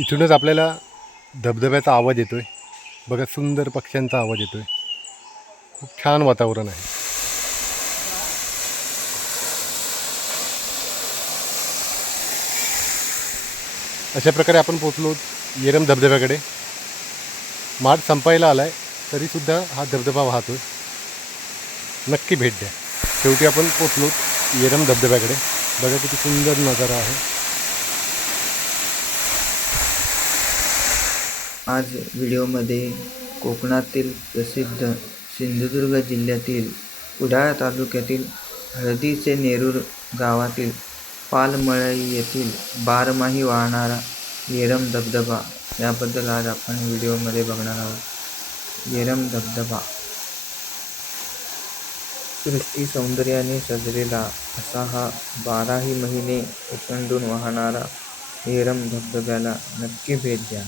इथूनच आपल्याला धबधब्याचा आवाज येतो आहे. बघा, सुंदर पक्ष्यांचा आवाज येतो आहे. खूप छान वातावरण आहे. अशा प्रकारे आपण पोचलो येरम धबधब्याकडे. मार्च संपायला आला आहे, तरीसुद्धा हा धबधबा वाहतो आहे. नक्की भेट द्या. शेवटी आपण पोचलो येरम धबधब्याकडे. बघा किती सुंदर नजारा आहे. आज व्हिडिओमध्ये कोकणातील प्रसिद्ध सिंधुदुर्ग जिल्ह्यातील कुडाळ तालुक्यातील हळदीचे नेरूर गावातील पालमळई येथील बारमाही वाहणारा येरम धबधबा याबद्दल आज आपण व्हिडिओमध्ये बघणार आहोत. येरम धबधबा सृष्टी सौंदर्याने सजलेला असा हा 12ही महिने ओसंडून वाहणारा येरम धबधब्याला नक्की भेट द्या.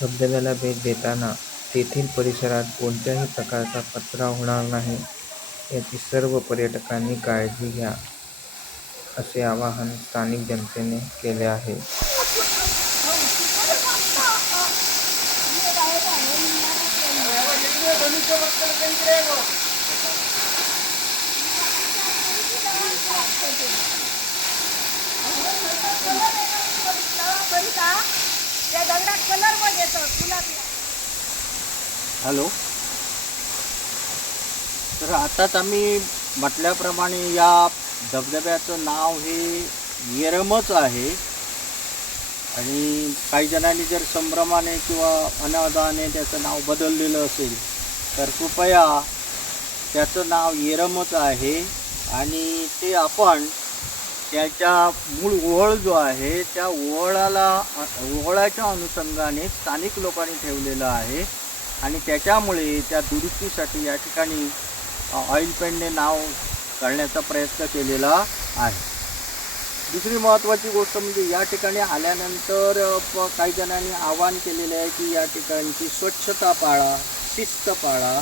धबधब्याला भेट देताना तेथील परिसरात कोणत्याही प्रकारचा कचरा होणार नाही याची सर्व पर्यटकांनी काळजी घ्या, असे आवाहन स्थानिक जनतेने केले आहे. हॅलो. तर आताच आम्ही म्हटल्याप्रमाणे या धबधब्याचं नाव हे येरमच आहे. आणि काही जणांनी जर संभ्रमाने किंवा अनादाने त्याचं नाव बदललेलं असेल तर कृपया त्याचं नाव येरमच आहे. आणि ते आपण त्याच्या मूळ ओहळ जो आहे त्या ओहळाच्या अनुषंगाने स्थानिक लोकांनी ठेवलेलं आहे. आणि त्याच्यामुळे त्या दुरुस्तीसाठी या ठिकाणी ऑइल पेंटने नाव करण्याचा प्रयत्न केलेला आहे. दुसरी महत्त्वाची गोष्ट म्हणजे या ठिकाणी आल्यानंतर काही जणांनी आवाहन केलेलं आहे की या ठिकाणची स्वच्छता पाळा, शिस्त पाळा.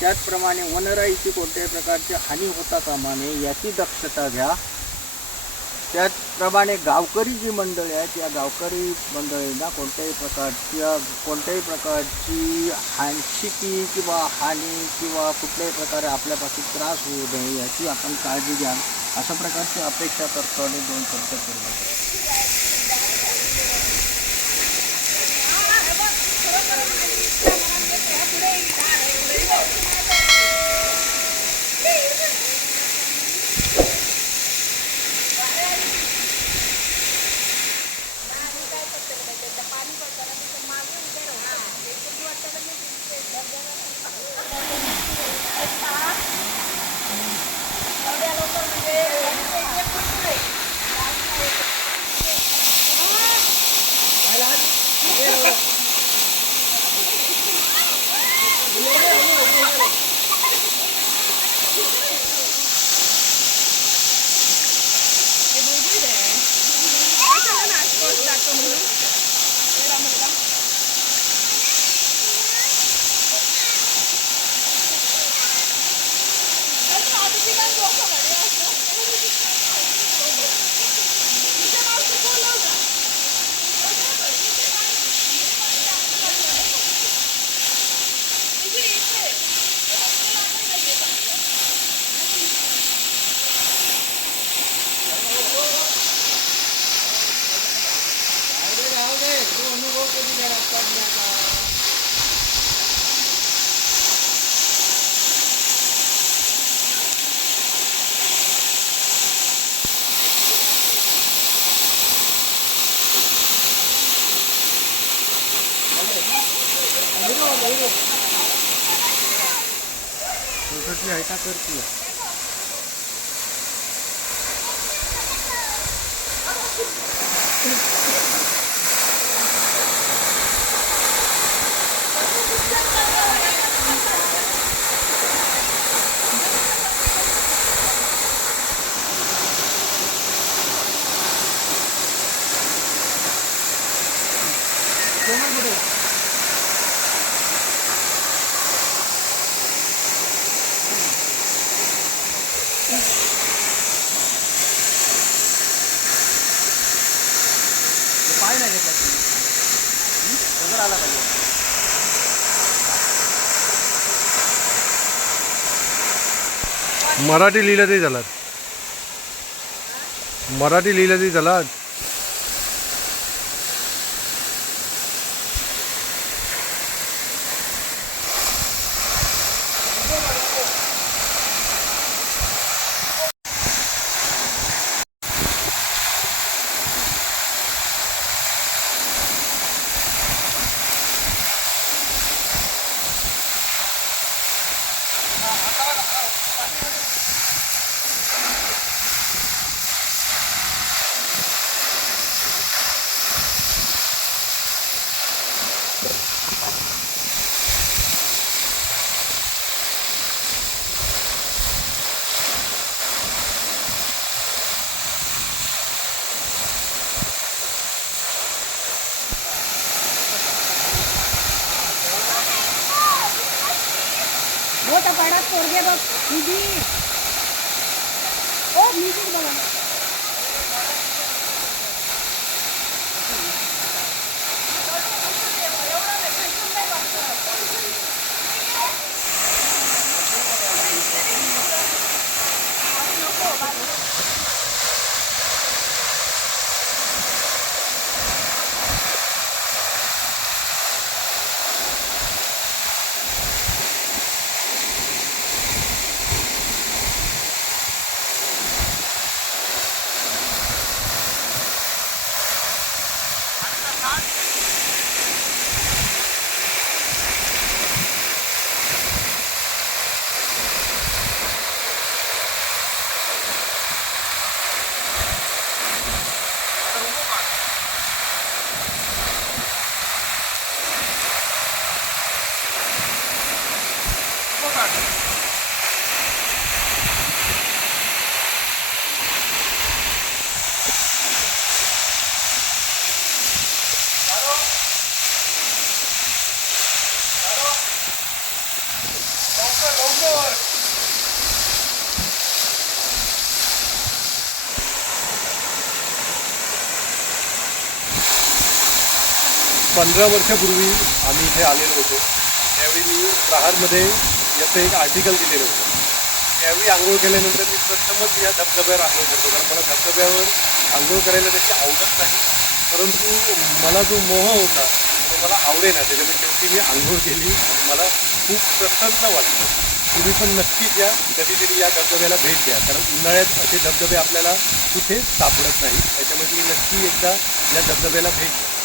त्याचप्रमाणे वनराईची कोणत्याही प्रकारची हानी होता कामा नये याची दक्षता घ्या. त्याचप्रमाणे गावकरी जी मंडळी आहेत या गावकरी मंडळींना कोणत्याही प्रकारची हानशिकी किंवा हानी किंवा कुठल्याही प्रकारे आपल्यापासून त्रास होऊ नये याची आपण काळजी घ्या, अशा प्रकारची अपेक्षा करतो आणि 2 शब्द करतो. नाही घेतला तुम्ही? बदल आला पाहिजे. मराठी लिहिलं तरी झालं, मराठी लिहिलं तरी झालं. हो तर पडात पोरगे बघ निधी ओ निधी बघा लवकर 15 वर्षापूर्वी आम्ही इथे आलेलो होतो. त्यावेळी मी प्रहारमध्ये याचं एक आर्टिकल दिलेलं होतं. त्यावेळी आंघोळ केल्यानंतर मी प्रथमच या धबधब्यावर आंघोळ करतो, कारण मला धबधब्यावर आंघोळ करायला त्याची आवडत नाही, परंतु मला जो मोह होता तो मला आवडेना. त्याच्यामुळे शेवटी मी आंघोळ केली आणि मला खूप प्रसन्न वाटलं. तुम्ही पण नक्कीच या, कधीतरी या धबधब्याला भेट द्या, कारण उन्हाळ्यात असे धबधबे आपल्याला कुठेच सापडत नाही. त्याच्यामुळे तुम्ही नक्की एकदा या धबधब्याला भेट द्या.